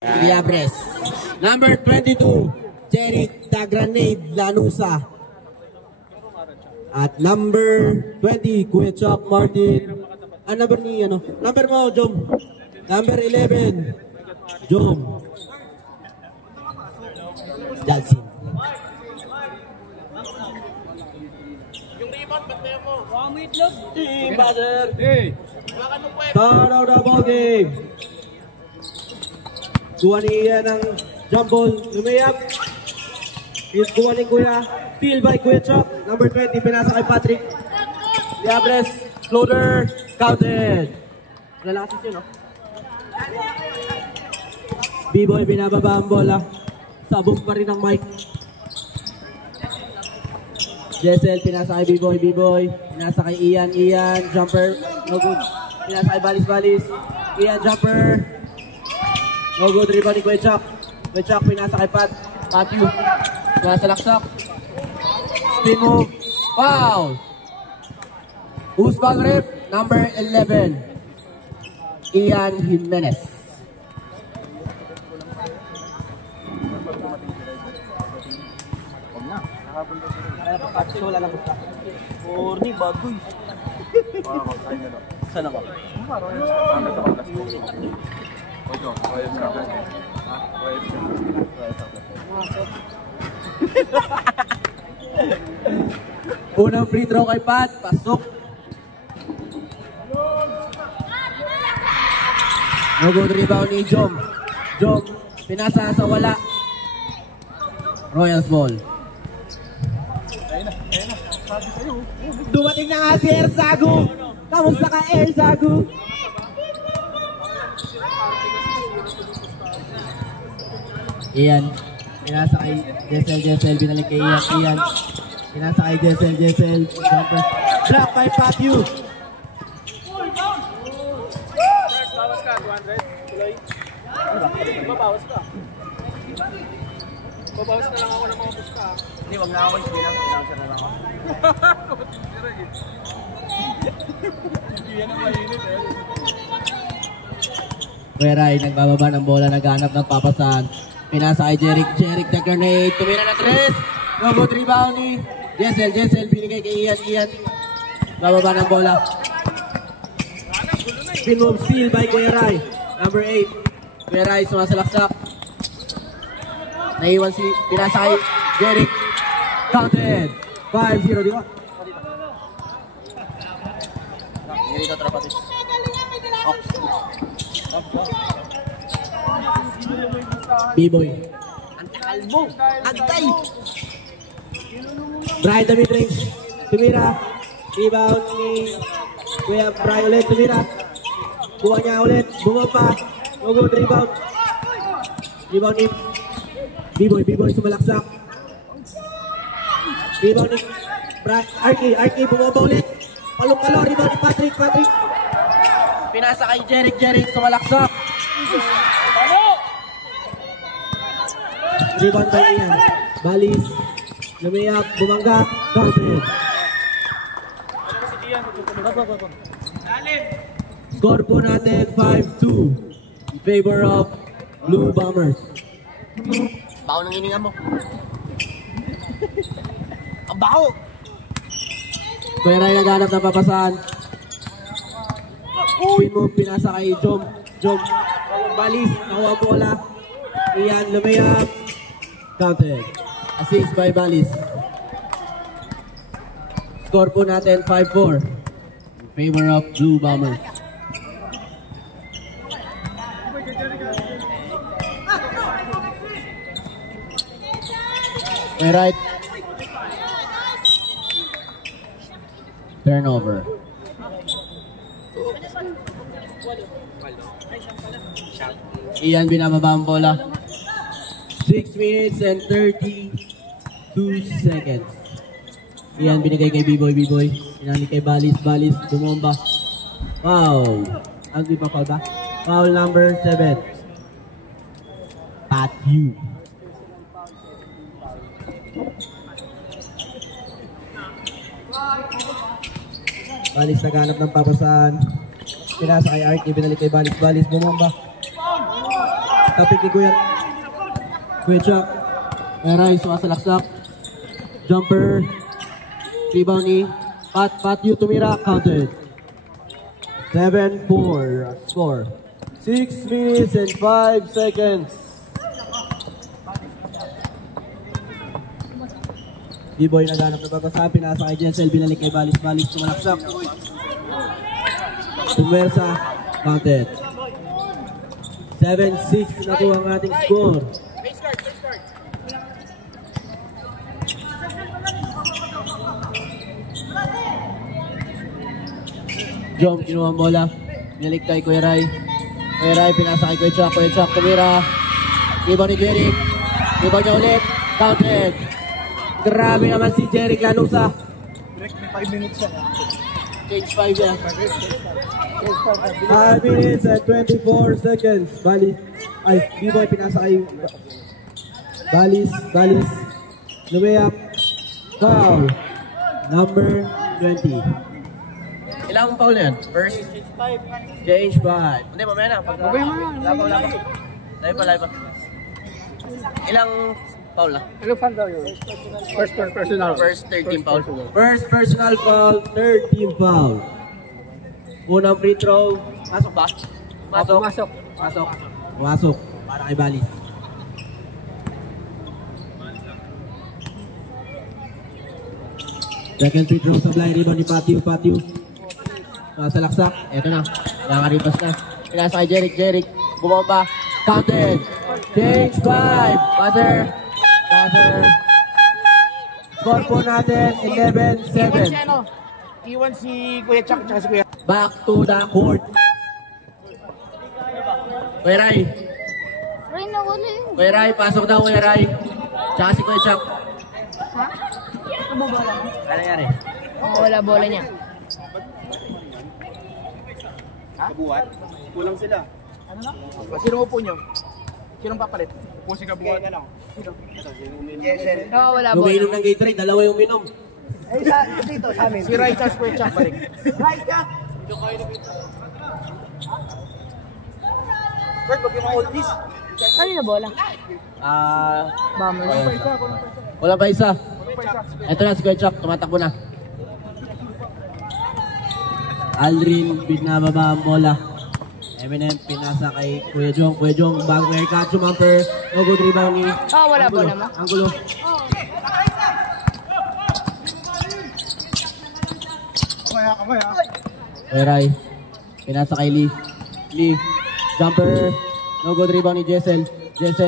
Liabres. Number 22, Cherry the Grenade Lanusa. At number 20, Kuya Chuck Martin. Number ni number mo, Jom. Number 11, Jom. Jalsin. Yung rebound, ba't na mo? Wamit love. Team buzzer. Start of the ball game. Kuha ni Ian ang jump ball. Lumayap. Kuha ni Kuya. Steal by Kuya Chuck. Number 20, pinasa kay Patrick. Liabres. Floater. Counted. Lalakas yun, no? B-boy, binababa ang bola. Sabog pa rin ang mic. Jessel, pinasa kay B-boy. B-boy. Pinasa kay Ian. Ian, jumper. No good. Pinasa kay Balis. Ian, jumper. No good. Rebound ni Kuya Chuck. Kuya Chuck, pinasa kay Patthew. Pinasa laksak. Spin move. Foul. Who's ball rip? Number 11. Ian Jimenez. Wala lang basta. Morning, bagoy. Sana ka? Unang free throw kay Pat. Pasok. No good rebound ni Jom. Jom. Pinasa sa wala. Royals ball. Dumating na nga si Erzagu. Kamusta ka, Erzagu? Ian. Pinasa kay Jessel. Binalik kay Ian. Pinasa kay Jessel. Jumper. Block by Patthew. Bawas ka, 200. Tuloy. Babawas ka. Babawas na lang ako ng mga pusta. Hindi, wag na ako. Hindi lang. Pinasa na lang ako. Hindi yan ang mainit eh. Weray, nagbababa ng bola, naghanap ng papasan. Pinasa kay Jeric the Grenade. Tumira na 3. No good rebound ni Jessel. Binigay kay Ian. Bababa ng bola. Spin move, steal by Kuya Rai. Number 8. Kuya Rai, sumasalaksak. Naiwan si pinasa kay Jeric. Counted. 5-0, di ba? Hindi ka trapatis. B-boy. Ang takal mo. Agtay. Brian the mid-range. Tumira. Rebound ni Kuya Brian ulit. Tumira. Kuha niya ulit. Bumapa. No good rebound. Rebound ni B-boy sumalaksak. Rebound ni Arky. Bumapa ulit. Palong-palong. Rebound ni Patrick. Pinasa kay Jeric. Sumalaksak. Rebound by Ian. Balis. Lumayap. Bumangga. Counted. Score po natin 5-2 in favor of Blue Bombers. Baho ng hininga mo. Ang baho! Kuya Ray naghanap ng papasan. Spin move, pinasa kay Jom. Balis, nakuha ang bola. Ian, lumayap. Counted. Assist by Balis. Score po natin 5-4 in favor of Blue Bombers. Kuya Ray. Turnover. Ian, binababa ang bola. 6 minutes and 32 seconds. Ian, binigay kay B-boy. Pinali kay Balis. Bumomba. Wow. Ang di pa foul ba? Foul number 7. Patthew. Balis naghanap ng papasan. Pinasa kay Arky, binalik kay Balis, bumamba. Tapik ni Kuya Chuck. Eray, sumasalaksak. Jumper. Rebound ni Pat Yu tumira. Counted. 7-4. Score. 6 minutes and 5 seconds. B-boy naghanap na babasabi. Nasa kay Jensel. Binalik kay Balis. Sumalaksak. Tumwersa. Counted. 7-6 na po ang ating score. Jom, kinuha ang bola. Binalik kay Kuya Rai. Kuya Rai, pinasa kay Kuya Chuck. Kuya Chuck, tumira. Rebound ni Jeric. Rebound niya ulit. Counted. Grabe naman si Jeric Lanusa. 5 minutes yan. Change 5 yan. 5 minutes and 24 seconds. Balis. Ay, B-boy, pinasa kay Balis. Lumayap. Foul. Number 20. Ilang foul na yan? First? Change 5. Hindi, mamaya na. Wala pa. Live pa. Ilang foul na? Ano fan daw yun? First personal. First 13 foul. First personal foul, 13 foul. Unang free throw. Pasok ba? Pasok. Para kay Balis. Second free throw sa blind rebound ni Patio. Salaksak. Eto na. Nakakaripas na. Pinasa kay Jeric. Bumaba. Counted. Change 5. Buzzer. Score po natin. 11-7. Iwan si Kuya Chuck at si Kuya. Back to the court. Kuya Rai. Kuya Rai. Pasok daw Kuya Rai. Tsaka si Kuya Chuck. Ha? Ano bola? Ano nangyari? Wala bola niya. Kabuhat? Kulang sila. Ano na? Sino upo nyo? Sinong papalit? Upo si Kabuhat. Sino? Wala bola. Umiinom ng Gatorade, dalawa yung minom. Ay, dito sa amin. Si Rai Charles Kuya Chuck balik. Rai ka! Bert, wag yung mga oldies. Ano na bola? Bummer. Wala pa isa. Ito na si Kuya Chuck, tumatakbo na. Aldrin, binababa ang bola. Eminem, pinasa kay Kuya Jong, bagong haircut, jumper. No good rebound ni Wala bola mo. Angulo. Kamaya. Kuya Rai, pinasa kay Lee, jumper. No good rebound ni Jessel,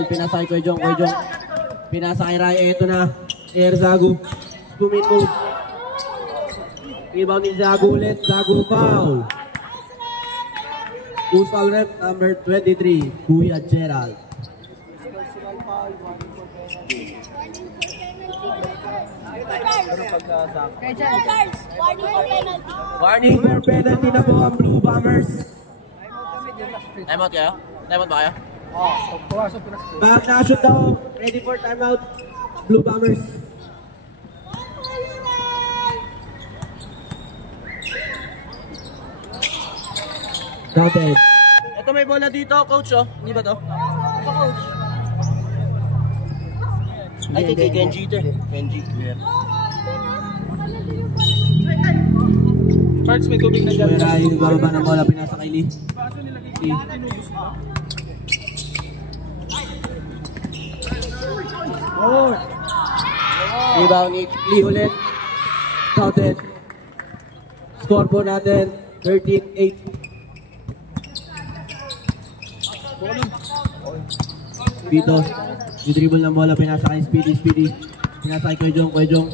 pinasa kay Kuya Jong. Pinasa kay Rai, eto na. Air Zagu, spin move. Rebound ni Zagu ulit. Zagu foul. Who's foul rep? Number 23, Kuya Gerald. Warning for penalty na po ang Blue Bombers. Timeout kayo? Timeout ba kayo? Back na shoot daw. Ready for timeout. Blue Bombers. Counted. Ito may bola dito, coach, oh. Hindi ba to? Ito, coach. Ay, kay Kenji ito eh. Kenji. Charles, may tubig na dyan. Kuya Rai, bababa ng bola, pinasa kay Lee. Rebound ni Lee ulit. Counted. Score po natin, 13-8. Dito, di-dribble ng bola, pinasa kay Speedy. Pinasa kay Kuya Jong.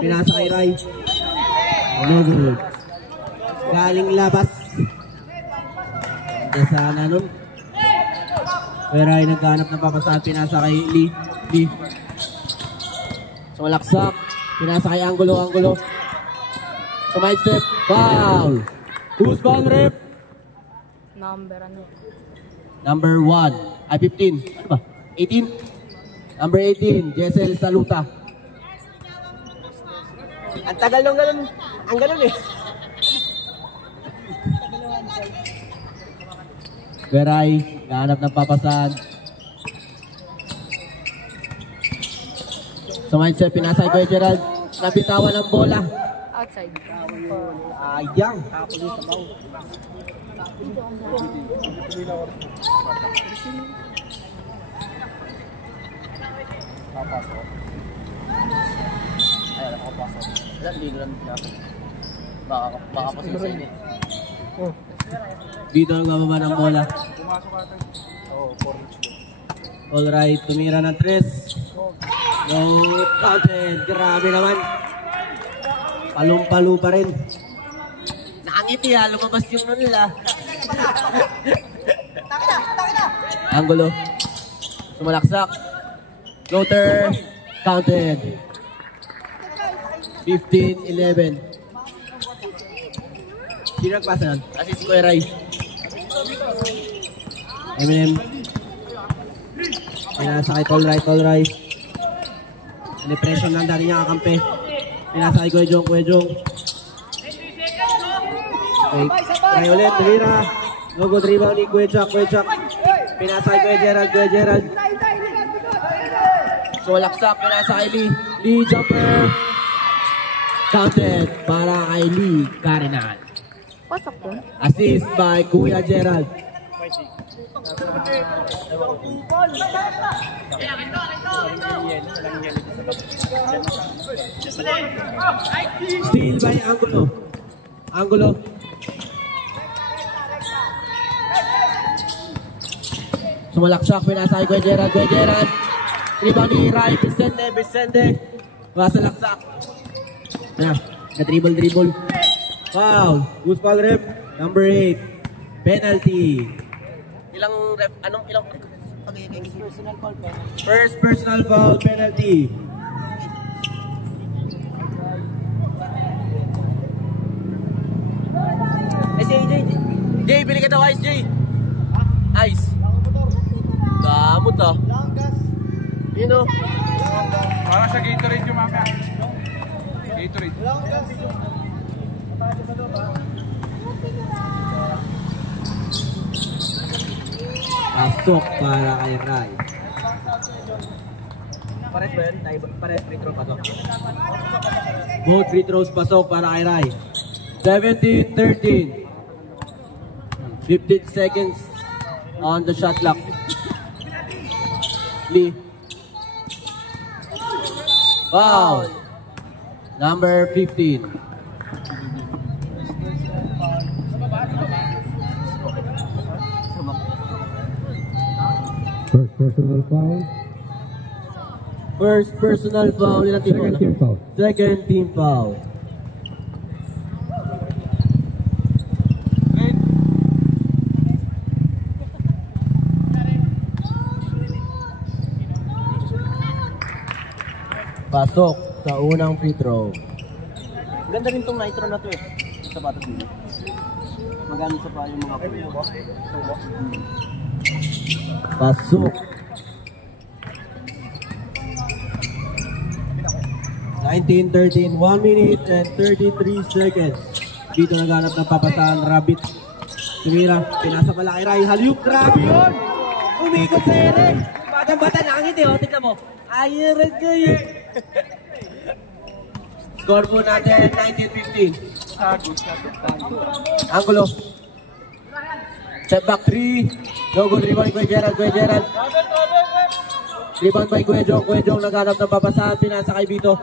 Pinasa kay Rai. No good. Galing labas. Sana nun. Kuya Rai nagkahanap ng papasahan, pinasa kay Lee. Sumalaksak. Pinasa kay Angulo. Sumide step. Foul. Who's foul rep? Number 1. Ay, 15. Ano ba? 18? Number 18. Jessel Saluta. Ang tagal nung ganun. Ang ganun eh. Kuya Rai, Naghahanap ng papasan. So mindset, pinasay ko Gerald. Nabitawan ng bola. Outside. Ayang. Wala, hindi ko lang pinapit. Baka pa susunod eh. Dito ang bababa ng bola. Pumasok ata. Oo, 4 Alright, tumira ng 3. No, counted. Grabe naman. Palong-palo pa rin. Nakangiti ha, lumabas yung ano nila. Angulo. Sumalaksak. Floater. Counted. 15-11. Sino nagpasa nun? Assist ko Ray. Eminem. Pinasa kay Tall Right. Pinipresyon lang dati niya kakampi. Pinasa kay Kuya Jong. Okay, try ulit, tumira. No good rebound ni Kuya Chuck. Pinasa kay Kuya Gerald. So laksak, pinasa kay Lee jumper. Counted para kay Lee Karinan. Pasok doon. Assist by Kuya Gerald. Steal by Angulo. Sumalaksak, pinasa kay Kuya Gerald. Rebound ni Rai Vicente. Masalaksak. Na-dribble. Foul. Good foul rep. Number 8. Penalty. Ilang First personal foul penalty. Jay, bili ka daw ice, Jay. Ice. Gamot ah. You know. Para sa Gatorade yung mamaya. Gatorade. Pasok para kay Rai. Pares ba yun? Pares free throw pasok. Both free throws pasok para kay Rai. 17-13. 15 seconds on the shot clock. Lee. Foul. Number 15. First personal foul. First personal foul nila team. Second team foul. Second team foul. Pasok sa unang free throw. Ganda rin tong nitro na to eh. Sapatos dito. Magano sa pa yung mga puyo. Pasok. 19-13, 1 minute and 33 seconds. Dito naghanap ng papasahan, Rabbit. Tumira, pinasa pala kay Rai. Halyuk, grabe yun! Umikot sa ere. Batang-bata, nakangiti oh, tignan mo. Ayun ko yun. Score po natin, 19-15. Angulo. Step back 3. No good rebound kay Gerald. Rebound by Kuya Jong naghanap ng papasahan. Pinasa kay Vito.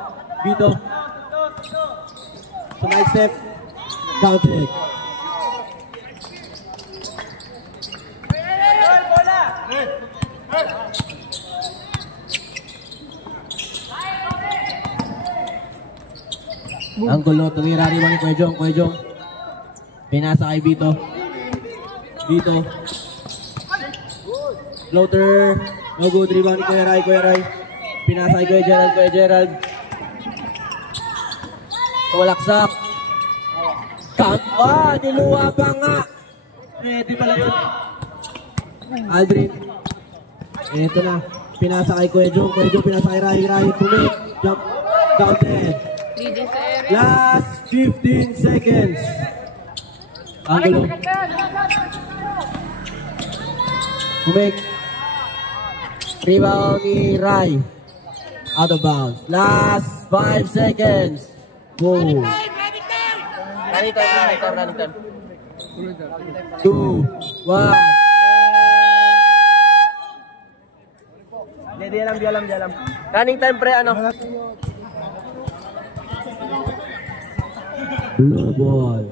Side step. Counted. Angulo, tumira rin ni Kuya Jong. Pinasa kay Vito. Floater. No good rebound ni Kuya Rai. Pinasa kay Kuya Gerald. Walaksak. Count. Niluwa pa nga. Ready pala yun. Aldrin. Ito na. Pinasa kay Kuya Jong. Pinasa kay Rai. Pumit. Jump. Counted. Last 15 seconds. Angulo. Kumik. Rebound ni Rai. Out of bounds. Last 5 seconds. Boom. Running time. 2, 1. Di alam. Running time pre, ano? Blue ball.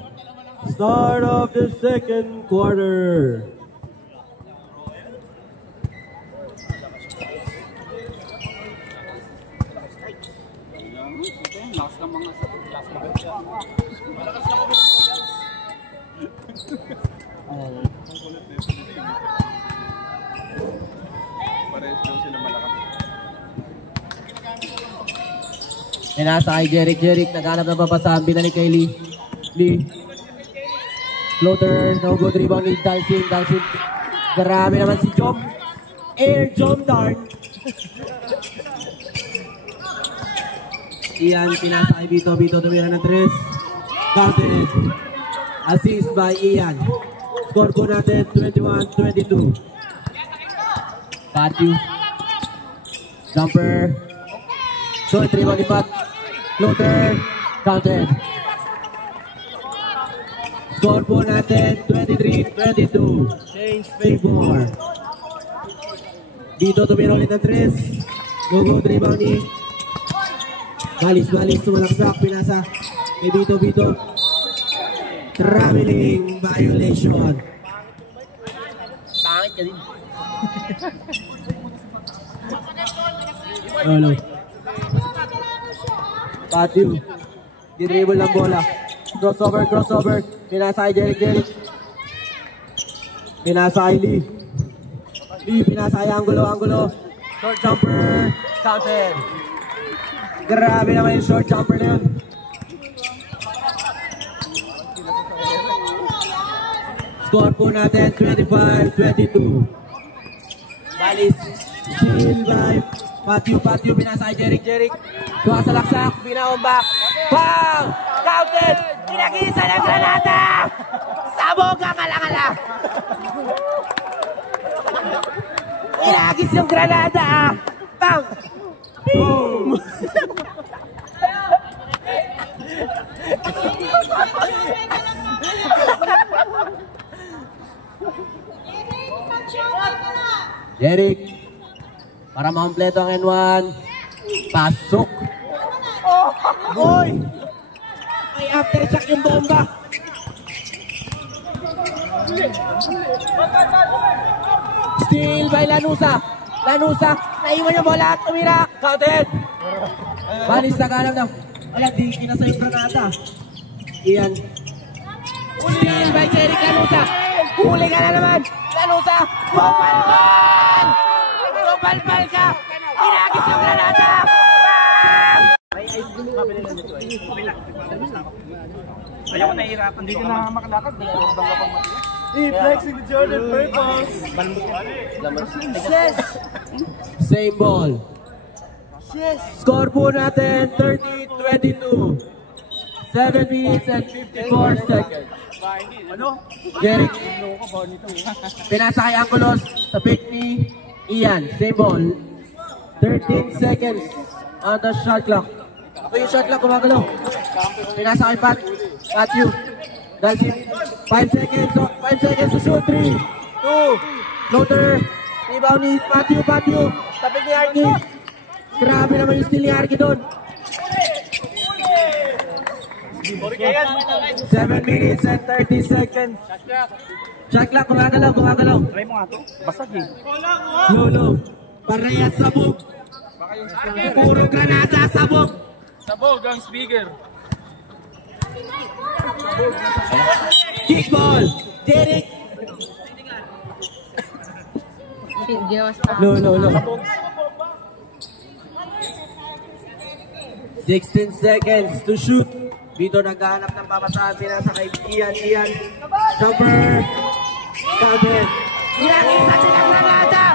Start of the second quarter. Nasa kay Jeric, naghanap ng babasahan, binalik kay Lee. Floater, no good rebound ni Dalsin. Grabe naman si Jom. Air Jom Dart. Ian, pinasa kay Bito tumira ng 3. Counted. Assist by Ian. Score po natin 21-22. Patio. Jumper. Short rebound ni Pat. Floater. Counted. Score po natin 23-22. Change favor. Dito tumira ulit ng 3. Good rebound ni Balis tumalaksak. Pinasa kay Bito. Traveling violation. Pangit ka din. Ano? Patio. Di-dribble ng bola. Crossover. Pinasa kay Jeric. Pinasa kay Lee. Pinasa kay Angulo. Short jumper. Counted. Grabe naman yung short jumper na yun. Score po natin 25-22. Balis. Steal by Patio. Pinasa kay Jeric. Kuha sa laksak. Binaombak. Bang! Counted! Pinagisa ng granada! Sabog ang alangala! Pinagis yung granada! Bang! Boom! Jeric, para makompleto ang N1, pasok. Oy! Ay aftershock yung bomba. Steal by Lanusa, naiwan yung bola at tumira. Counted! Balis na kalam daw. Wala, di kinasa yung granada. Iyan. Steal by Jeric Lanusa. Huli ka na naman. Lanusa. Gopalpal ka. Pinagis yung granada. Ayaw ko nahihirapan. Hindi ko na makalakad. Flexing the Jordan purpose. Same ball. Score po natin 30-22. 7 minutes and 54 seconds. Jeric. Pinasa kay Angulos sa pick ni Ian. Same ball. 13 seconds on the shot clock. Yung shot clock gumagalaw. Pinasa kay Patio. Dalsin. 5 seconds. 5 seconds to shoot. 3, 2. Floater. Rebound ni Patio. Tapik ni Arky. Grabe naman yung steal ni Arky doon. 7 minutes and 30 seconds. Shot clock gumagalaw. Try mo nga to. Basag eh. Lolo. Parehas sabog. Puro granada sabog. Sabog ang speaker. Kickball. Jeric. Ginawa sa No. 16 seconds to shoot. Dito naghahanap ng papasahan. Pinasa kay Ian. Jumper. Counted. Pinakisa sila granada.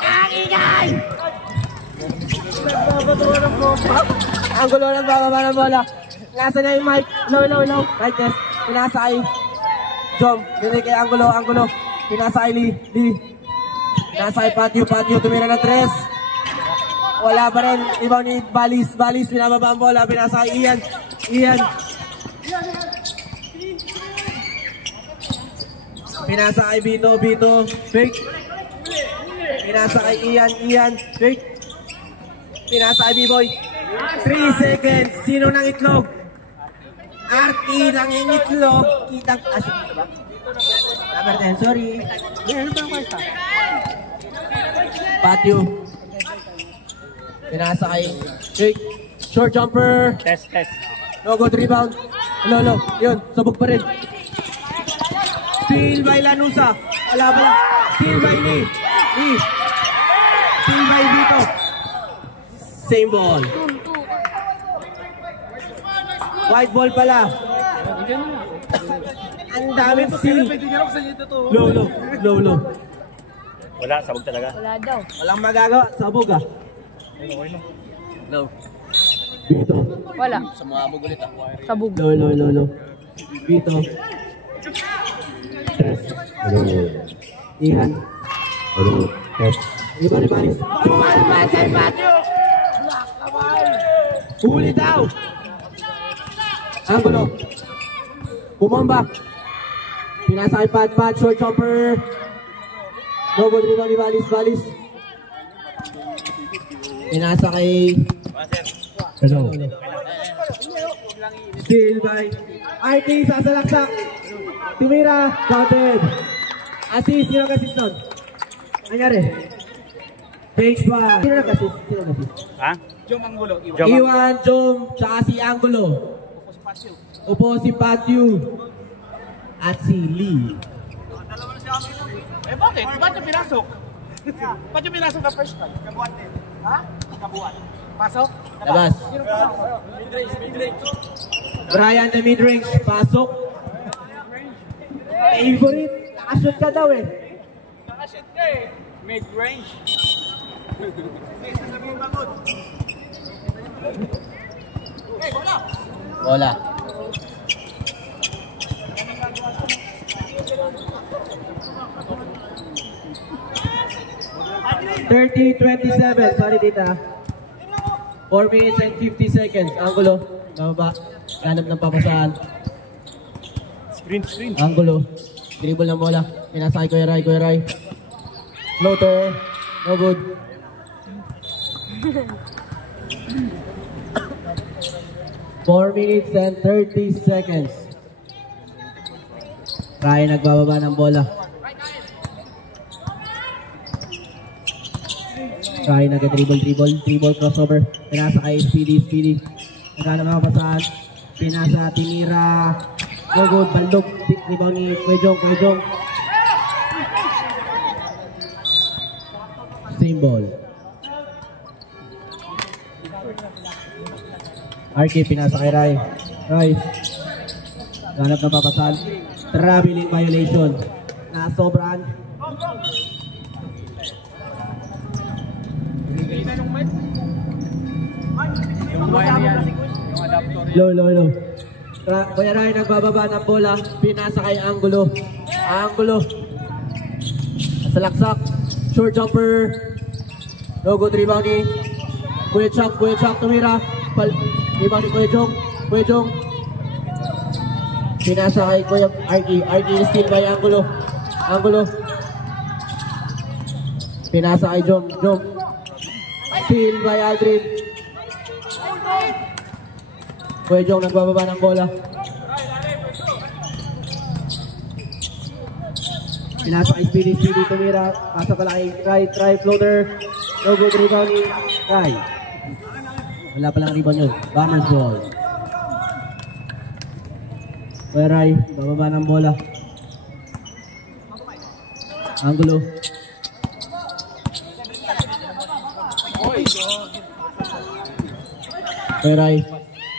Ang ingay. Ang gulo ng bababa ng bola. Nasa na yung mic. Low. Right test. Pinasa kay Jom. Binigay kay Angulo. Pinasa kay Lee. Nasa kay Patio, tumira ng 3. Wala pa rin. Ibang ni Balis, pinababa ang bola. Pinasa kay Ian. Pinasa kay Bito, fake. Pinasa kay Ian, fake. Pinasa kay B-Boy. 3 seconds. Sino nang itlog? Arti nang itlog. Kitang asin dito ba? Number 10, sorry. Patio. Pinasa kay fake. Short jumper. Test. No good rebound. Hello. Yun, sabog pa rin. Steal by Lanusa. Wala ba? Steal by Lee. Steal by Vito. Same ball. White ball pala. Ang dami steal. Low. Wala, sabog talaga. Wala daw. Walang magagawa. Sabog ah. No. Vito. Wala. Sumabog ulit ah. Sabog. Low. Vito. Ian. Ibanis. Huli daw. Angulo. Bumamba. Pinasa kay Pat, short chopper. No good rebound ni Balis. Pinasa kay Steal by RT, sasalaksak. Tumira, counted. Assist, sino nag-assist nun? Nangyari? Page by. Sino nag-assist? Ha? Jom Angulo. Iwan, Jom, tsaka si Angulo. Upo si Patio. At si Lee. Bakit? Ba't yung pinasok? Ba't yung pinasok na first time? Kabuhat din. Ha? Kabuhat. Pasok? Labas. Brian na mid-range. Pasok. Favorite. Nakashoot ka daw eh. Nakashoot ka eh. Mid-range. Sasabihin pagod. Okay, Bola. $30-27. Sorry, tita. 4 minutes and 50 seconds. Angulo. Bababa. Ganap ng papasahan. Screen. Angulo. Dribble ng bola. Pinasa kay Kuya Rai. Floater. No good. Four minutes and 30 seconds. Rai nagbababa ng bola. Rai nag-dribble crossover. Pinasa kay Speedy. Nagana makapasahan. Pinasa tinira. No good. Baldog. Rebound ni Kuya Jong. Same ball. RK pinasa kay Rai. Ganap na papasahan. Traveling violation. Nasobrahan. Low. Kuya Rai nagbababa ng bola. Pinasa kay Angulo. Salaksak. Short jumper. No good rebound ni Kuya Chuck tumira. Rebound ni Kuya Jong. Pinasa kay Kuya RK steal by Angulo. Pinasa kay Jong. Steal by Aldrin. Kuya Jong nagbababa ng bola. Pinasa kay Speedy tumira. Pasa pala kay Rai floater. No good rebound ni Rai. Wala palang rebound yun. Bombers ball. Kuya Rai, bababa ng bola. Angulo. Kuya Rai.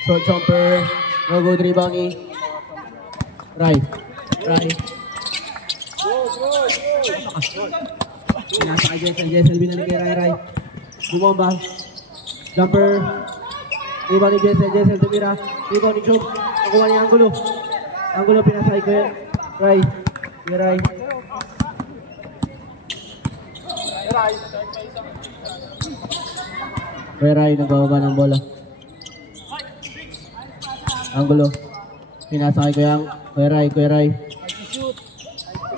Short jumper. No good rebound ni Rai. Pinasa kay Jessel. Binalik kay Rai. Bumomba. Jumper. Rebound ni Jessel tumira. Rebound ni Job. Nakuha ni Angulo pinasa kay Rai. Kuya nagbababa ng bola. Angulo. Pinasa kay Kuya Ray.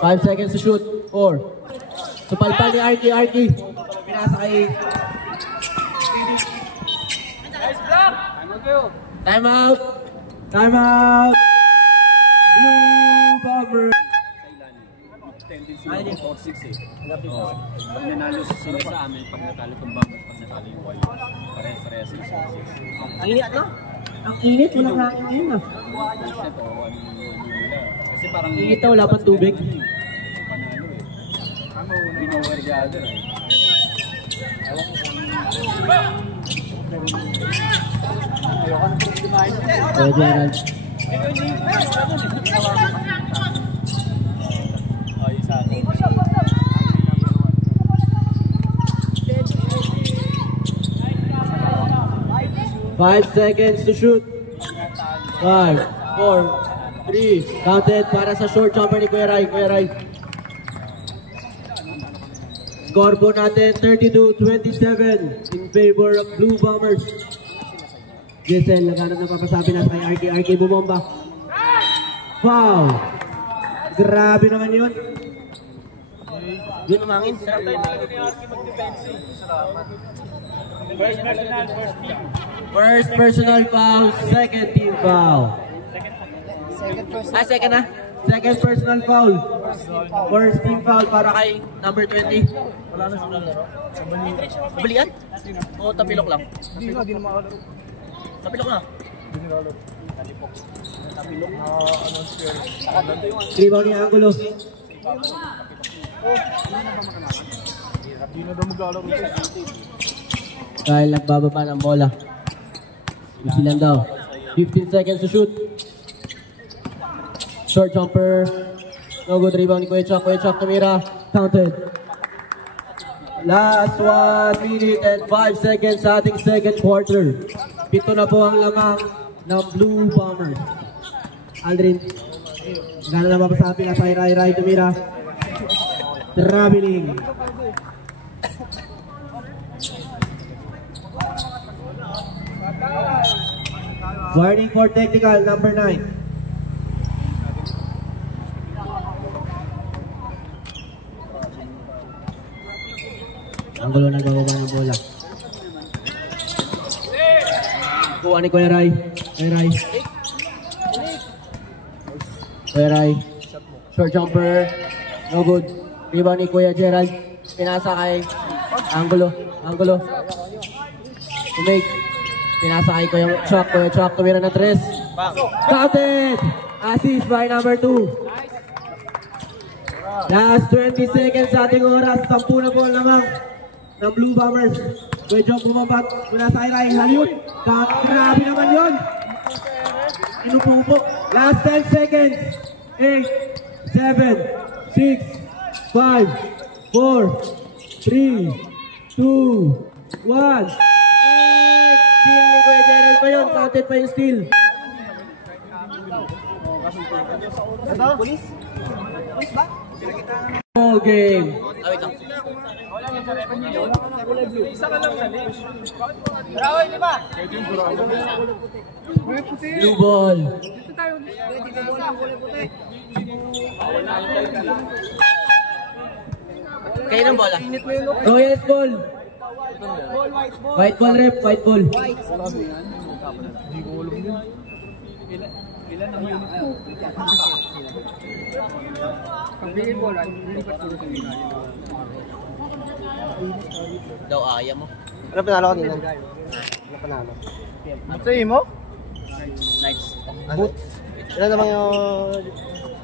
5 seconds to shoot. 4. Supalpal ni Arky. Pinasa kay... Time out! Blue Bomber! Tendency ng 4-6 eh. Pag nanalo sila sa amin, pag natalo itong Bombers, pag natalo yung White, parehas-parehas yung 4-6. Ang init na. Ang init, walang hangin ngayon na. Kasi parang Init na, wala pang tubig. panalo eh. Hindi na aware gather eh. Kuya Gerald. Ay, isa. 5 seconds to shoot. 5, 4, 3. Counted para sa short jumper ni Kuya Ray. Score po natin 32-27 in favor of Blue Bombers. Giselle, naghanap na papasabi na kay Arky bumomba. Foul! Grabe naman yun. Yun umangin. First personal foul, second team foul. Second na? Second personal foul. First team foul para kay number 20. Wala na sa laro. Balian? O tapilok lang? Hindi na makalaro. Tapilok na. Rebound ni Angulo. Hindi na daw maglalaro. Dahil nagbababa ng bola. Easy lang daw. 15 seconds to shoot. Short jumper. No good rebound ni Kuya Chuck tumira. Counted. Last 1 minute and 5 seconds sa ating second quarter. 7 na po ang lamang ng Blue Bombers. Aldrin. Gana na mapasabi na sa Ray tumira. Traveling. Warning for technical, number 9. Ang gulo na gawa ng bola. Kuha ni Kuya Ray. Kuya Ray. Short jumper. No good. Rebound ni Kuya Gerald. Pinasa kay Angulo. Umake. Pinasa kay Kuya Chuck. Tumira na 3. Counted! Assist by number 2. Last 20 seconds sa ating oras. 10 na po lamang ng Blue Bombers. Kuya John bumabat mula sa Ray. Halyut. Grabe naman yun. Inupo. Last 10 seconds. 8, 7, 6, 5, 4, 3, 2, 1. Steal ni Kuya Gerald pa yun. Counted pa yung steal. Oh, game. Wait lang. Blue ball. Kayo ng bola. Oh, yes, ball. White ball, ref. White ball. Daw aya mo. Ano panalo kanina? Ano panalo? Sa'yo mo? Nice. Boot. Ilan naman yung...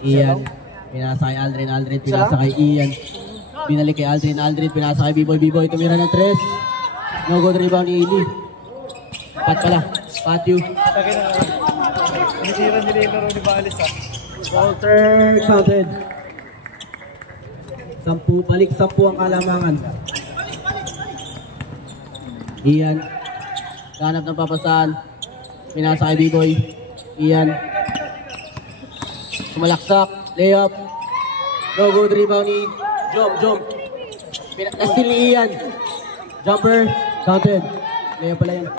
Ian. Pinasa kay Aldrin. Pinasa kay Ian. Binalik kay Aldrin. Pinasa kay B-Boy. Tumira ng 3. No good rebound ni Ili. Patyu. Hindi nila yung laro ni Balis ha. Walter counted. 10 ang kalamangan. Ian. Ganap ng papasahan. Pinasa kay B-Boy. Ian. Sumalaksak. Layup. No good rebound ni Jom. Steal ni Ian. Jumper, counted. Kaya pala yan.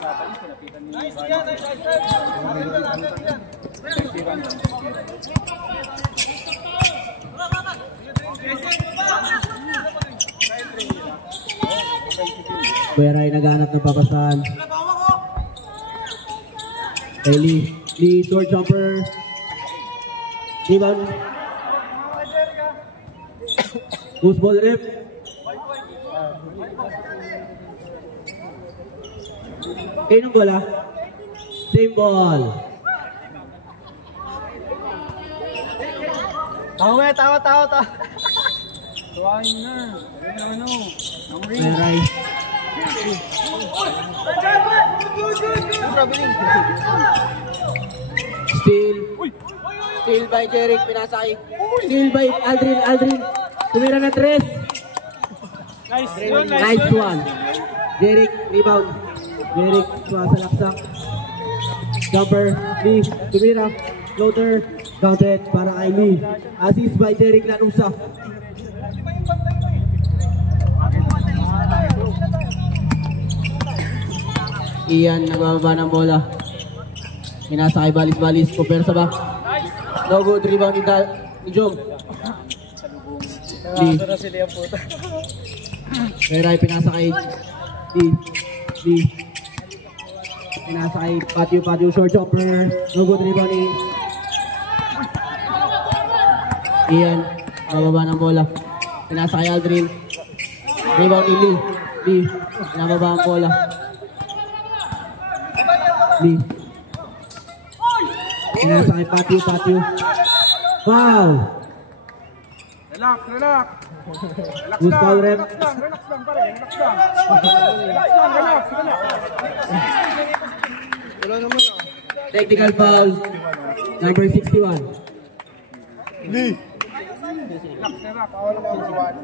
Kuya Ray naghanap ng papasahan. Kay Lee, short jumper. Rebound. Goose ball rip. Kainong bola? Same ball. Tawa. Tuwain na. Ano? Kuya Ray. Steal by Jeric, pinasakay. Steal by Aldrin. Tumira na 3. Nice one. Jeric, rebound. Jeric, sumasalaksak. Jumper, Lee, tumira. Floater, counted para kay Lee. Assist by Jeric Lanusa. Ian nagbababa ng bola. Pinasakay balis-balis. Kumpera sa back. No good. Rebound ni Jom. Lee. Peray pinasakay. Lee. Pinasakay. Patio. Short jumper. No good. Rebound ni Ian. Bababa ng bola. Pinasakay Aldrin. Rebound ni Lee. Nababa ang bola. Lee. Pinasakay Patio. Foul. Relax. Who's foul rep? Relax lang pare. Technical foul. Number 61. Relax. Awal mo buwan.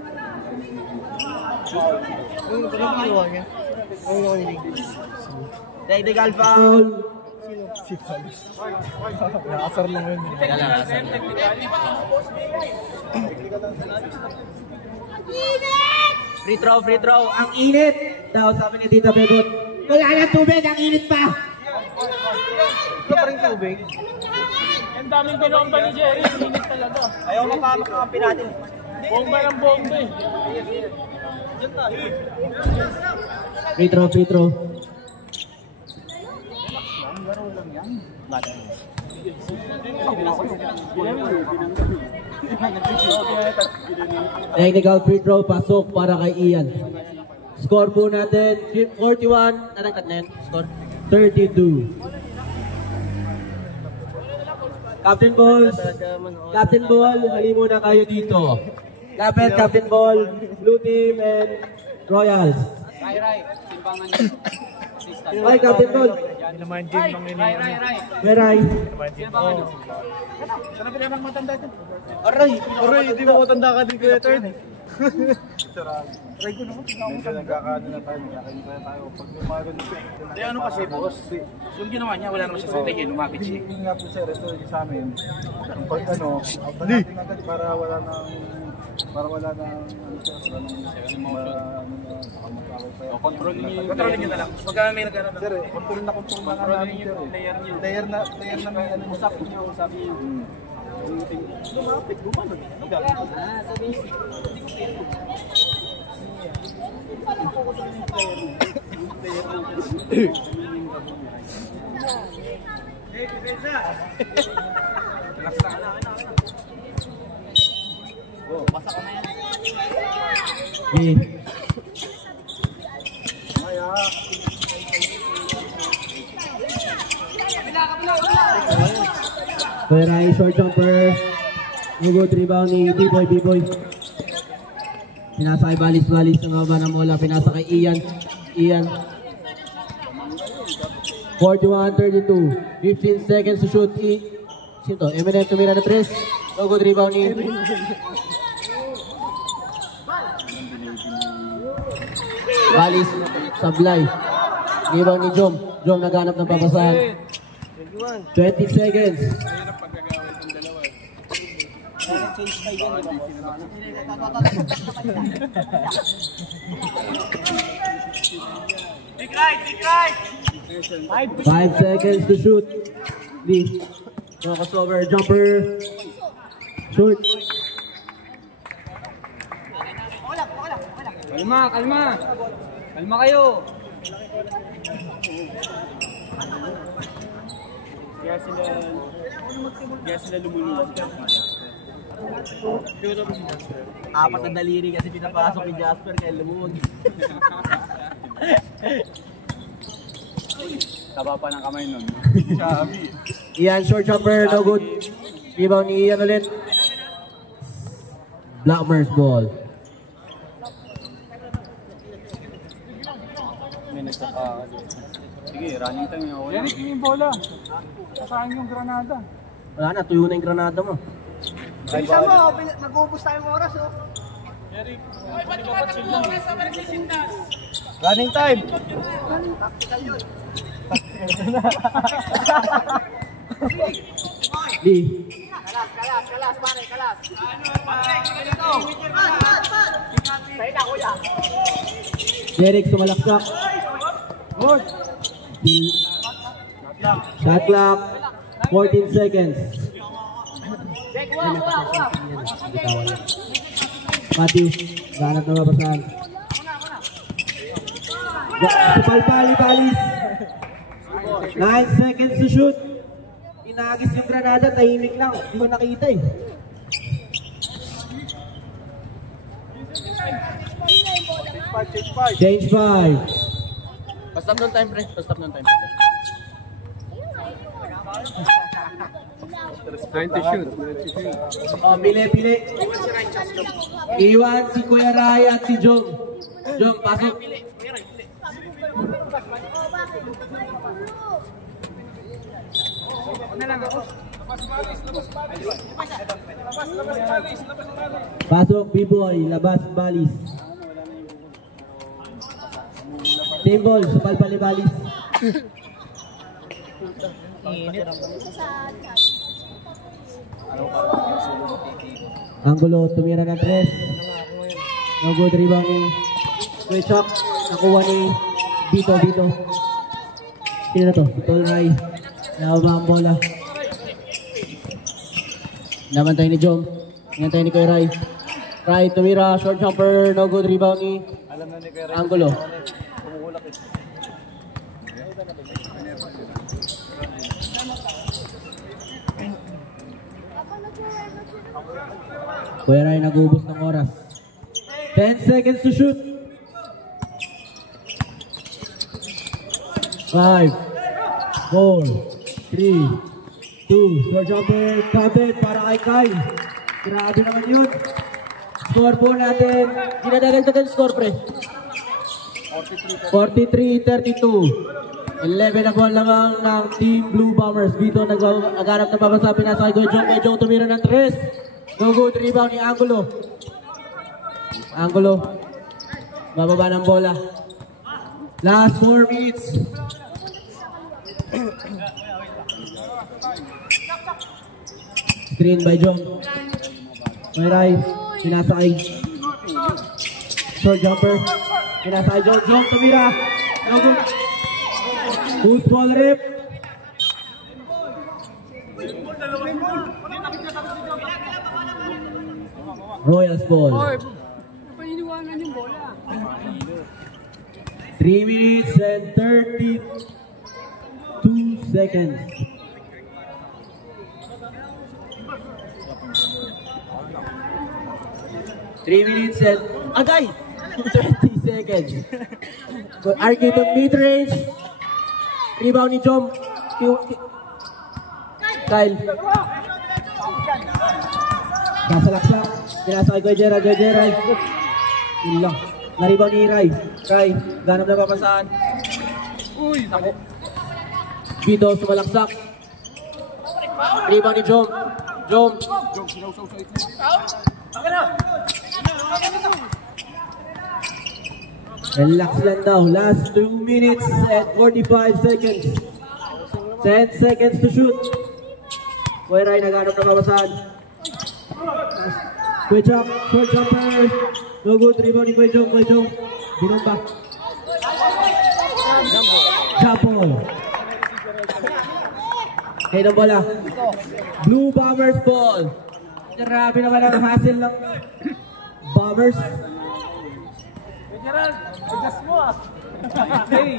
Technical foul. Nakasar lang yun. Free throw. Ang init. Daw sabi ni Tita Bebot. Wala na tubig. Ang init pa. Ito pa rin tubig. Ang daming binomba ni Jerry, minit talaga. Ayaw mapakampi natin. Bomba ng bomba eh. Free throw. Technical free throw, pasok para kay Ian. Score po natin, 41, nadagdag na yan, score, 32. Captain Ball, hali muna kayo dito. Lapit, Captain Ball, Blue Team and Royals. Ray. Simpangan niya. Okay, Captain Ball. Meray. Sana pinamang matanda ito. Aray, hindi mo matanda ka din kuya Third. Try ko naman. Nagkakaano na tayo. Nagkakaano tayo. Pag lumagan na siya. Hindi ano kasi boss. Yung ginawa niya, wala naman siya sa tingin. Lumapit siya. Hindi nga po sir, ito sa amin. Pag ano, out natin agad para wala nang kontrolin niyo na lang. Pagka may nagkaroon na. Sir, kontrolin na namin sir. Player na may ano usapin niyo. Lumapit, gumanon. Ano gagawin? Peray, short jumper. Good rebound ni B-Boy. Pinasa kay balis-balis ng haba ng bola. Pinasa kay Ian. 41-32. 15 seconds to shoot. Sino to? Eminem tumira na 3. Good rebound ni Balis. Sablay. Rebound ni Jom naghanap ng papasahan. 20 seconds. Change by yan, di ba? 5 seconds to shoot. Lee. No crossover. Jumper. Shoot. Kalma, kalma. Kalma kayo. Kaya sila lumulunod. Apat na daliri kasi pinapasok ni Jasper kaya lumuwag. Taba pa ng kamay nun. Ian, short jumper. No good. Rebound ni Ian ulit. Blackmer's ball. May nagtaka. Sige, running time yung ako. Eric, yung bola. Sasaan yung granada. Wala na, tuyo na yung granada mo. Isa mo, mag-uubos tayong oras, oh. Eric, pati ka ba't sila? Running time. Lee. Kalas, pare, kalas. Sa'yo na, kuya. Derek sumalaksak. Shot clock. 14 seconds. Matthew, ganap na mapasahan. Supalpali, balis. 9 seconds to shoot. Inagis yung granada, tahimik lang. Hindi ko nakita eh. Change 5. Basta ng time, pre. Basta ng time. Time to shoot. Oh, pili. Iwan si Kuya Ray at si Jom. Jom, pasok. Pasok, B-boy. Labas, balis. Team ball, supalpali, balis. Angulo, tumira ng 3. No good, rebound ni Switch up. Nakuha ni Bito. Sino na to? Tol Ray. Nakaba ang bola. Naman tayo ni Jom. Ngayon tayo ni Kuya Ray. Ray, tumira. Short jumper. No good, rebound ni Angulo. Kuya Ray nag-uubos ng oras. 10 seconds to shoot. 5, 4, 3, 2. Short jumper. Kabit para kay Kai. Grabe naman yun. Score po natin. Ginadagdagan score, pre. 43-32. 11 na buwan lamang ng Team Blue Bombers. Dito nag-aganap na babasa. Pinasa kay Jong. Kay Jong tumira ng 3. No good, rebound ni Angulo. Bababa ng bola. Last 4 minutes. Screen by Jong. Mayray, pinasa kay short jumper. Pinasa kay Jong. Jong tumira. No good. Who's ball rip? Royals ball. 3 minutes and 32 seconds. Agay! 20 seconds. Arcade on mid-range. Rebound ni Jom. Kyle. Nasalaksak. Pinasa kay Kuya Jeray. Yun lang. Na-rebound ni Ray. Ray, ganap na papasahan. Uy, naku. Bito, sumalaksak. Rebound ni Jom. Relax lang daw. Last 2 minutes and 45 seconds. 10 seconds to shoot. Kuya Ray, naganap na papasahan. Kuechak, short jumper. No good, rebound ni Kuechong. Binomba. Jump ball. Okay na bola. Blue Bombers ball. Grabe naman ang hassle ng Bombers. Gerald, bigas mo ah. Hey.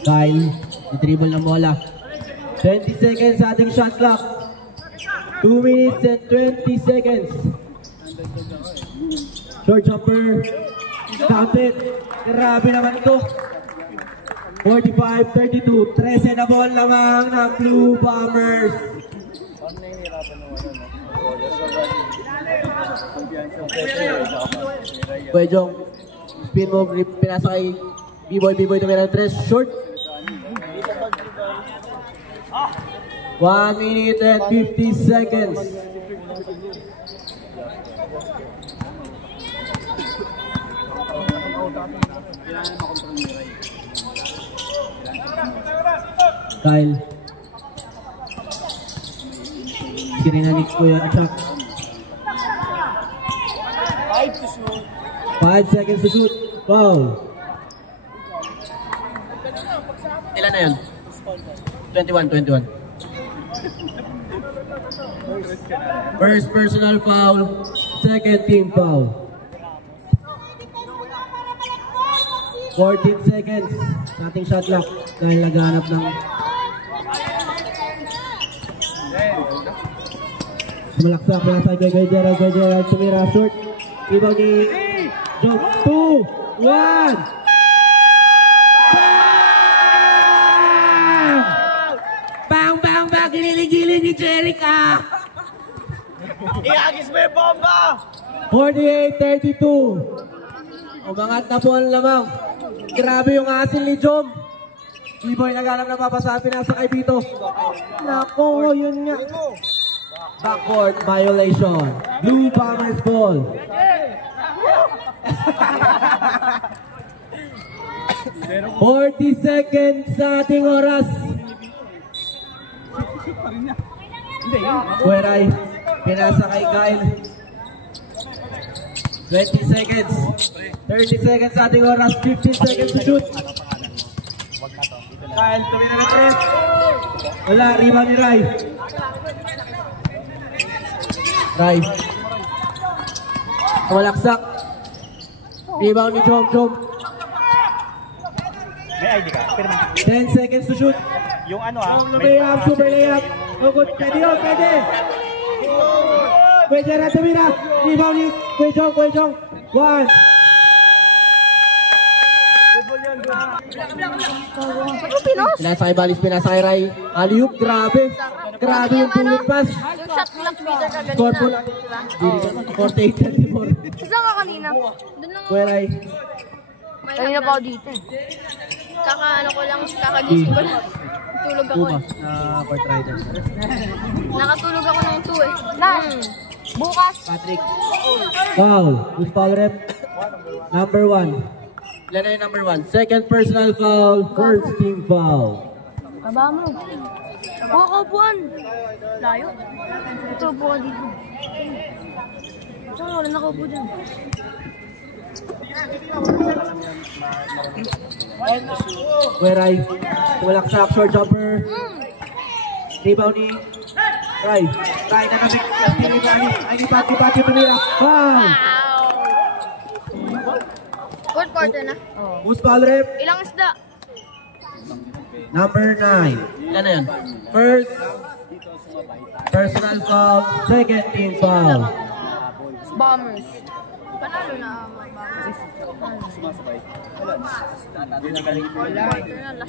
Kyle, i-dribble ng bola. 20 seconds sa ating shot clock. 2 minutes and 20 seconds. Short jumper. Count it. Grabe naman ito. 45-32. 13 na ball lamang ng Blue Bombers. Kuejong, spin mo, pinasa kay B-Boy tumira ng 3, short. 1 minute and 50 seconds. Kyle. Sininanik ko yung attack. 5 seconds to shoot. Wow. Ilan na yun? 21. First personal foul. Second team foul. 14 seconds sa ating shot clock dahil naghahanap ng malaksak kay Gerald tumira short. Ibang ni Jog 2, 1. Bang! Ginilig-gilig ni Jerica. Iagis mo yung bomba! 48-32. Umangat na po ang lamang. Grabe yung asin ni Jom. B-Boy naghanap na papasabi na sa kay Bito. Nako, yun nga. Backboard violation. Blue Bombers ball. 40 seconds sa ating oras. Kueray, pinasa kay Kyle. 20 seconds. 30 seconds sa ating oras. 15 seconds to shoot. Kyle, tumira na 3. Wala, rebound ni Rai. Rai. Tumalaksak. Rebound ni Jom. May ID ka? 10 seconds to shoot. Yung ano ah? Layup, super layup. Oh, good. Pwede yun, pwede. Pwede na tumira. Rebound ni Kuejong. 1. Pinasa kay Balis, pinasa kay Rai. Alley-oop, grabe. Grabe yung bullet pass. Yung shot clock meter na ganina. Score po lang. 48-34. Isa ka kanina. Doon lang Kuya Rai. kanina pa ako dito. Kakaano ko lang, kakagising ko lang. Tulog ako eh. Na court rider. Nakatulog ako ng 2 eh. Bukas. Patrick. Foul. Who's foul rep? Number 1. Ilan na yung number 1? Second personal foul. First team foul. Baba mo. Buka upuan. Layo. Ito, buka dito. Saan wala nakaupo dyan? Kuya Rai. Tumalaksak. Short jumper. Rebound ni Rai. Rai na kami. Ay, ipati panira. Foul. Fourth quarter na. Who's foul rep? Ilang isda? Number 9. Ano yan? First personal foul. Second team foul. Bombers. Panalo na ang mga Bombers. Last quarter na.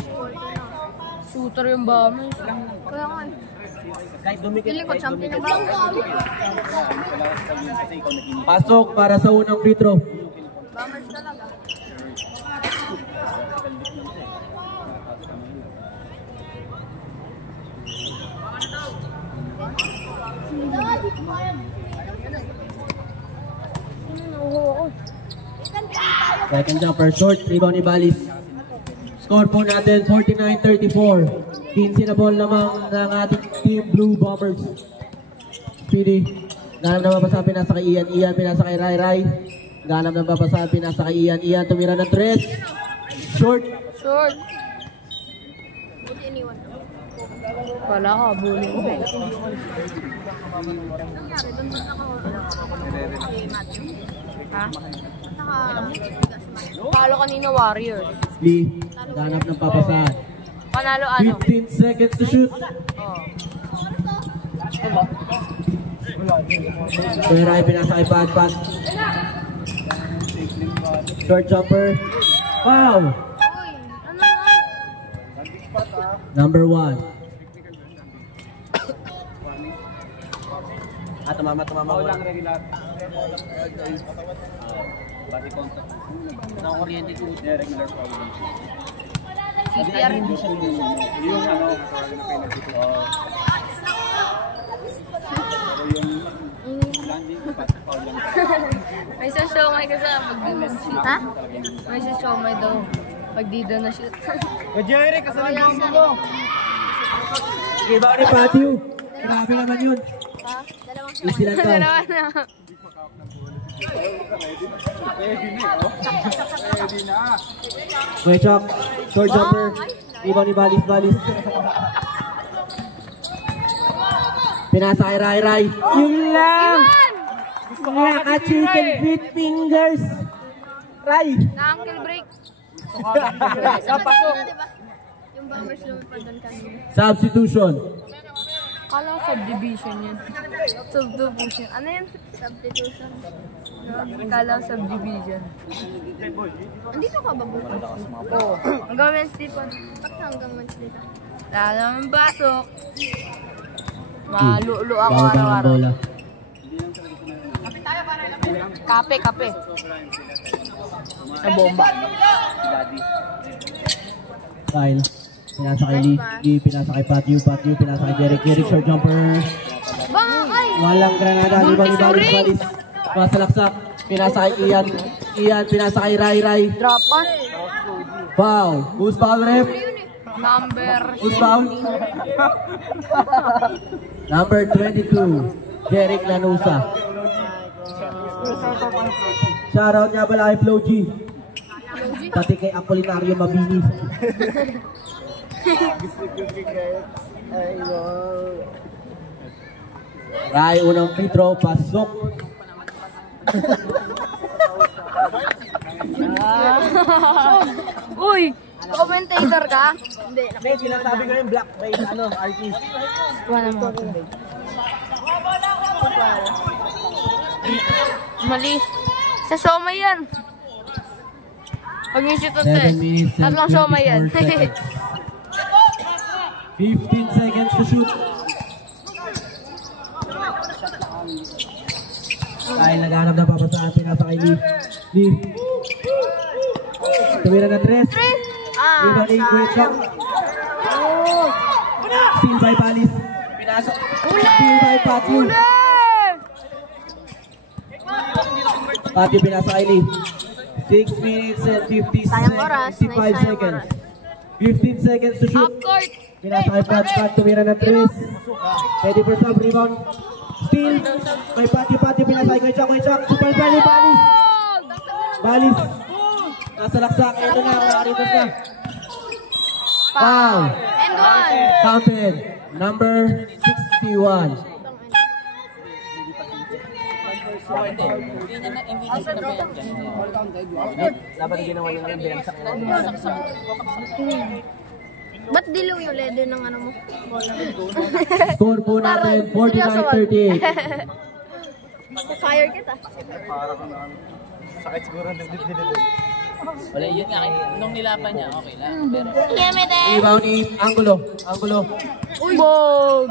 Shooter yung Bombers. Kaya nga eh. Piling ko champion ng Bombers. Pasok para sa unang free throw. Bombers talaga. Second jumper short. Rebound ni Balis. Score po natin 49-34. 15 na ball lamang ng ating Team Blue Bombers. Speedy. Ganap na mapasa, pinasa kay Ian. Ian, pinasa kay Rai Rai. Ganap na mapasa, pinasa kay Ian. Ian, tumira ng 3. Short. Short. Wala ka, bullying mo. Ha? Palo kanina Warriors. Lee, ganap ng papasahan. Panalo ano? 15 seconds to shoot. Kuya Rai, pinasa kay Pat Pat. Short jumper. Wow! Uy, ano nga? Number 1. Tumama Foul wala. lang regular. Body contact. Nakakuryente ko. Yeah, regular foul lang. CPR. Yung ano, penalty ko. Pero yung landing, foul lang. May sa show may kasi pag di na shoot. Ha? May sa show may daw. Pag di daw na shoot. Jerry, kasali mo. Iba ni Patio. Grabe naman yun. Ha? Dalawang show. Easy lang to. Dalawa na. Ready na. Kuya Chok. Short jumper. Iba ni Balis Balis. Pinasa kay Rai Rai. Yun lang! Naka-chicken with fingers. Rai. Na-ankle break. Pasok. Yung bombers lumipad doon kanina. Substitution. Kala ko subdivision yun. Subdivision. Ano yun? Substitution. Kala ko subdivision. Andito ka ba bukas? Oo. Hanggang Wednesday pa. Ba't hanggang Wednesday ka? Wala naman pasok. Malulu ako Bawal ka ng araw-araw. bola. Kape, kape. Sa bomba. Kyle. Pinasa kay Lee. Lee, pinasa kay Patio. Patio, pinasa kay Derek. Derek, short jumper. Bakay! Walang granada. Ibang Balis Balis. Masalaksak. Pinasa kay Ian. Ian, pinasa kay Rai Rai. Drop pass. Foul. Who's foul, ref? Number Who's foul? Number 22. Derek Lanusa. Shoutout niya pala kay Flo G. Pati kay Apolinario Mabinis. Rai, unang free throw, pasok. Uy! Commentator ka? Hindi. May sinasabi ko yung black by artist. Wala mo. Mali. Sa Soma yan. Pag yung shoot 7 minutes and tatlong Soma yan. 24 seconds. 15 seconds to shoot. Ay, naghanap na papasahan. Pinasa kay Lee. Lee. Tumira na 3. Iba ni Kuya Chok. Steal by Balis. Pinasa. Steal by Patio. Patio pinasa kay Lee. 6 minutes and 55 seconds. 15 seconds to shoot. Up court. Pinasa kay Pat. Pat tumira na 3. Ready for sub rebound. Steal. Kay Patio. Patio pinasa kay Chok. Kay Chok. Super by Balis. Balis. Nasa laksak. Ito na. Makaritas na. Foul. And one. Counted. Number 61. Dapat ginawa niya ng binagsak. Ba't dilaw yung leather ng ano mo? Score po natin 49-38. Fire kita. Sakit siguro ng dibdib. Wala yun nga, nung nilapan niya, okay lang. Pero Yemete. Ibaw ni Angulo. Angulo. Uy! Bog!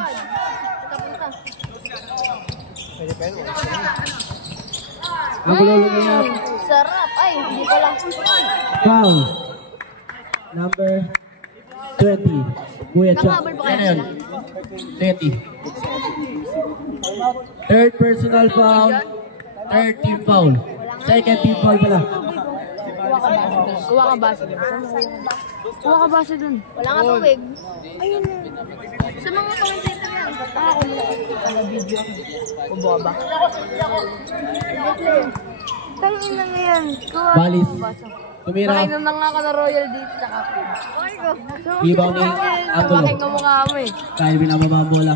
Angulo lumiyap. Sarap. Ay, hindi pala. Foul. Number 20. Kuya Chok. Nakahabol pa kayo Ano yun? 20. Third personal foul. Third team foul. Second team foul pala. Kuha ka ba? Kuha ka base dun. Wala nga tubig. Ayun na. Sa mga commentator yan. Ako na video. Kuboba. Tangin na yan. Kuha Balis. ka base. Tumira. Nakainom na nga ka na royal dito sa kapit. Okay ko. Rebound ni Angulo. Bakit nga mukha mo eh. Kyle binababa ang bola.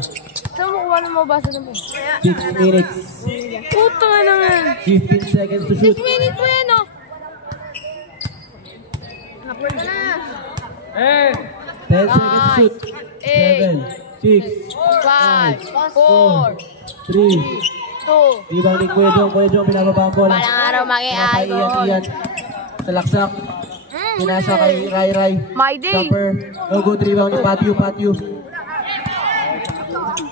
Saan mo kuha na mo base na mo? 6 minutes. Puto nga naman. 15 seconds to 6 shoot. minutes mo yan oh. Napul ka na. 10 seconds to shoot. 7, 6, 5, 4, 3. 2. Rebound ni Kuya Jong binababa ang bola. Balang araw Kay mag-i-idol. Ian. Salaksak. Pinasa kay Rai. My day. Jumper. No good rebound ni Patio.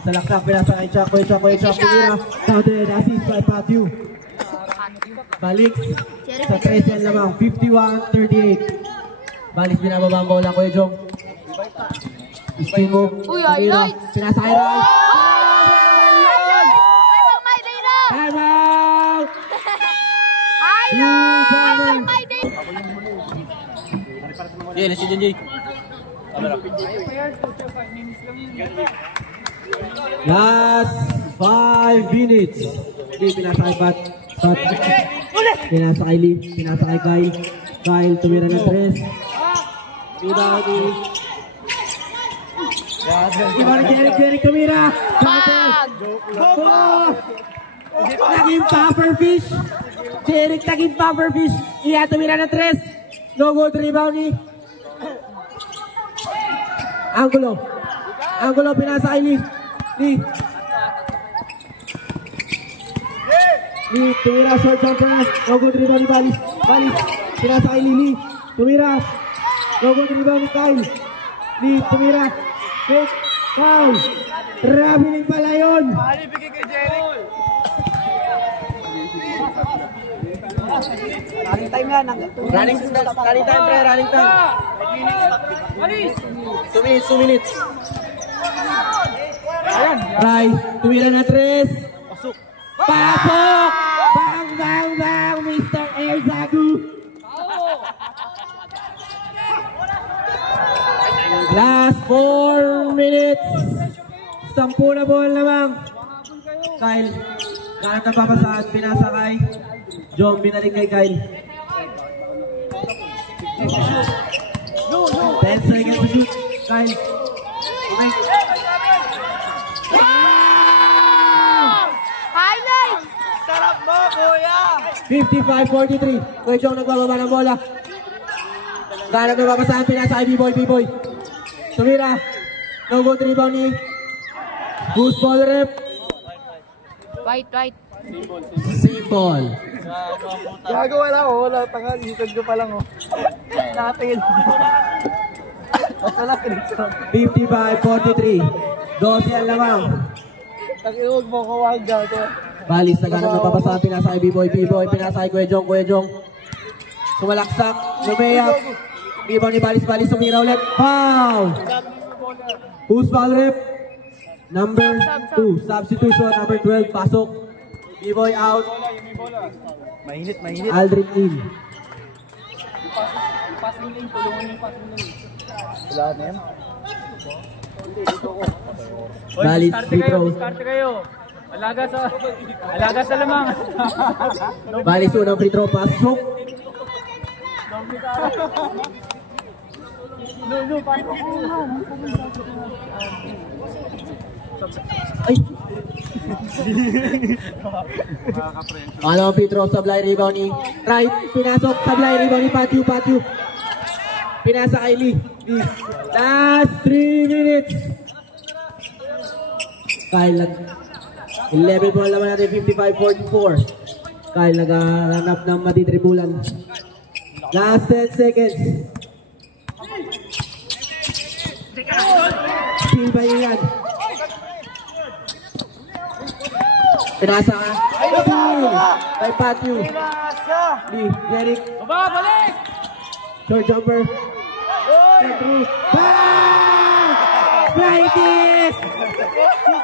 Salaksak. Pinasa kay Chuck. Kuya Chuck. Tumira. Counted. Assist by Patio. Balik. Sa 13 yan lamang. 51-38. Balik binababa ang bola Kuya Jong. Spin move. Uy, Tumira. highlights. Pinasa kay Rai. My day na. Time out! Highlight. My day. Yeah, let's see Junjay. Last 5 minutes. Pinasa kay Pat. Pinasa kay Lee. Pinasa kay Kyle. Kyle tumira ng 3. Rebound ni Jeric tumira. Bag. Naging pufferfish. Jeric naging pufferfish. Iya tumira ng 3. No good rebound ni Angulo pinasa kay Lee. Lee tumira short jumper. No good rebound ni Balis. Pinasa kay Lee. Tumira. No good rebound ni Kyle. Lee tumira. Pick. Foul. Traveling pala yun. Running time yan. Running time pre. 2 minutes. Rai, tumira na 3. Pasok! Bang, Mr. Erzagu. Last 4 minutes. 10 na ball lamang. Kyle, ganap na papasaan. Pinasa kay Jong, binalik kay Kyle. 10 seconds to shoot. Kyle. Okay. Highlight. Sarap mo, kuya! 55-43. Kuya Jong nagbababa ng bola. Ganap na papasaan. Pinasa kay B-Boy. Tumira. No good rebound ni Goose ball rep. White. Simple. Gago wala tangal, isod ko pa lang oh. Natin. Wala kinito. 55-43. 12 yan lamang. Takiwag mo ko wag gato. Balis na ganap na papasaan. Pinasa kay B-Boy. Pinasa kay Kuya Jong. Sumalaksak. Lumeyap. B-Boy ni Balis. Tumira ulit. Foul! Who's foul rep? Number 2. Substitution. Number 12. Pasok. B-Boy out. Mainit. Aldrin in. Wala na yan. Balis. Free throw. Diskarte kayo. Alaga sa lamang. Balis unang free throw. Pasok. Ay. Ano ang free throw? Sablay rebound ni Right. Pinasok. Sablay rebound ni Patio. Pinasa kay Lee. Last 3 minutes. Kyle 11 ball naman natin. 55-44. Kyle naghahanap ng matitribulan. Last 10 seconds. Steal ba yan? Pinasa ka. Steal by Patio. Lee, Jeric. Balik! Short jumper. Step through. Bang! Brightest!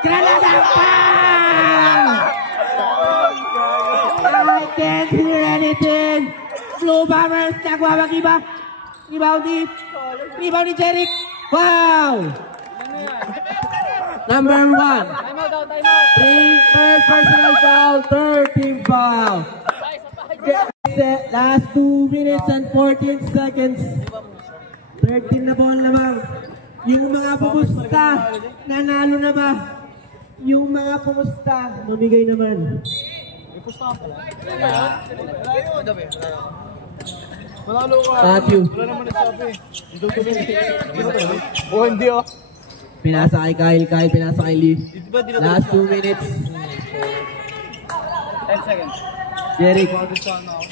Granada bang! I can't hear anything. Blue Bombers nagwawagi ba? Rebound ni Jeric. Foul! Number 1. Third personal foul, third team foul. Last 2 minutes and 14 seconds. 13 na ball naman. Yung mga pumusta, nanalo na ba? Yung mga pumusta, mamigay naman. Matthew. Oh, hindi oh. Pinasa kay Kyle, pinasa kay Lee. Last 2 minutes. 10 seconds. Jeric,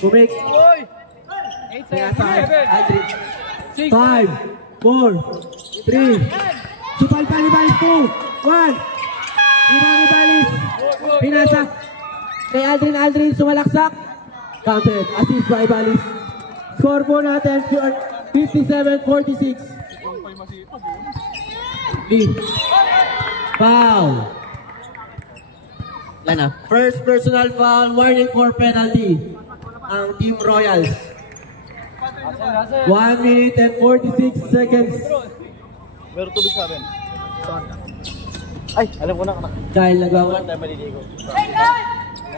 kumik. Pinasa kay Aldrich. 5, 4, 3. Supal Balis 2, 1. Balis. Pinasa kay Aldrin, sumalaksak. Counted, assist by Balis. Score po natin, 57-46. Lee. Foul. Yan na. First personal foul, warning for penalty. Ang Team Royals. 1 minute and 46 seconds. Meron tubig sa amin. Ay, alam ko na. Kyle nagawa.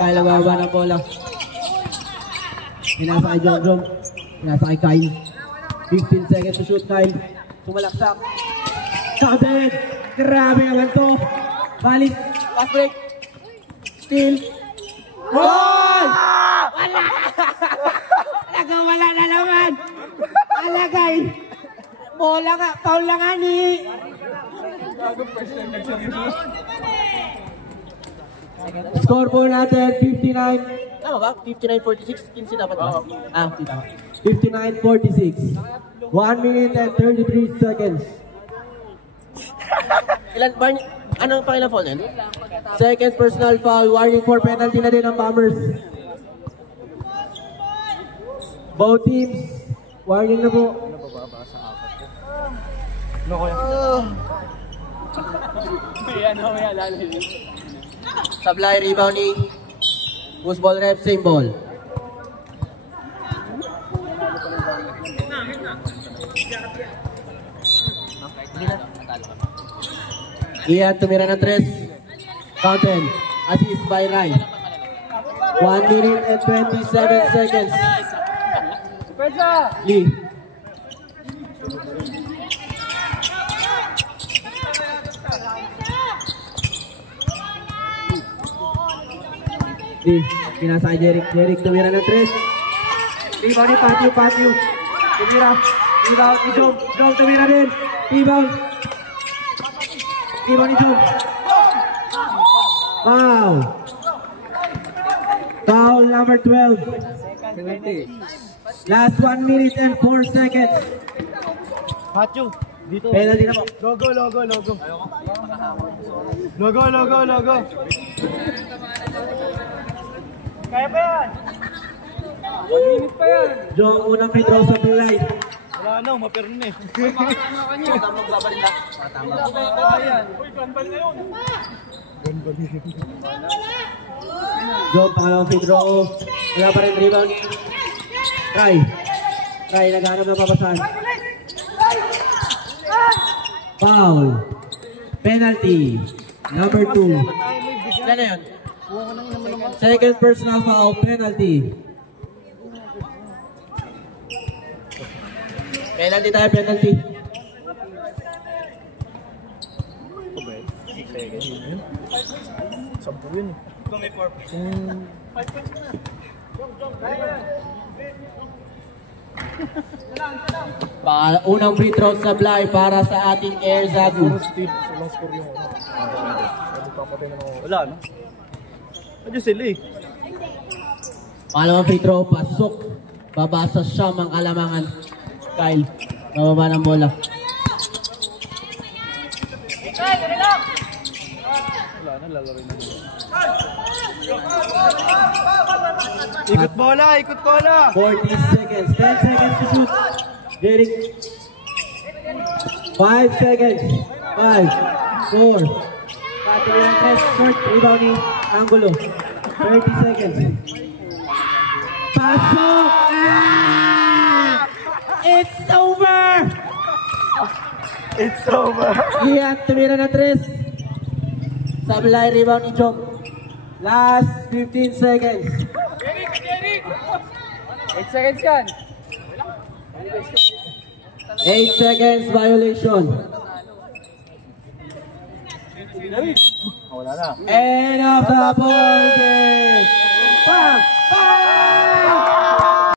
Kyle nagawa ng bola. Pinasa kay John. Pinasa kay Kyle. 15 seconds to shoot, Kyle. Sumalaksak. Counted. Grabe naman to. Balik. Pass break. Steal. Goal! Wala! Wala na naman. Alagay. Bola nga. Foul lang nga ni. Score po natin 59. Tama ba? 59-46. 15 dapat ba? Ah, tama. 59-46. 1 minute and 33 seconds. Ilan, Barney? Anong pangilang foul yan? Second personal foul. Warning for penalty na din ang Bombers. Both teams. Warning na po. Supply rebounding. Who's ball rep? Same ball. Ian tumira ng 3. Counted. Assist by Rai. 1 minute and 27 seconds. Lee. Lee. Pinasa kay Jeric. Jeric tumira ng 3. Rebound ni Patio. Tumira. Rebound ni Jom. Jom tumira din. Rebound. Rebound ni Jom. Foul. Foul number 12. Last 1 minute and 4 seconds. Patio. Dito. Penalty na po. Logo. Kaya pa yan. Minute pa yan. Jom, unang free throw sa Pilay. Wala na, mapirn na eh. Jom, pangalawang free throw. Wala pa rin rebound. Try, naghanap ng papasan. Foul. Penalty. Number 2. Ilan na yun? Second personal foul, penalty. Penalty. Sampu yun eh. Unang free throw supply para sa ating Air Zagu. Wala no? Ano sila eh? Pangalawang free throw, pasok. Babasa siya ang kalamangan. Kyle, bababa ng bola. Wala na, lalaro na. Ikot bola! 40 seconds, 10 seconds to shoot. Jeric. 5 seconds. 5, 4. Patuloy ang press, short, rebounding, angulo. 30 seconds. Pasok! It's over! It's over. Ian, tumira na 3. Sablay, rebound ni Jom. Last 15 seconds. 8 seconds yan. 8 seconds violation. Wala na. End of the ball game. Bang! Bang!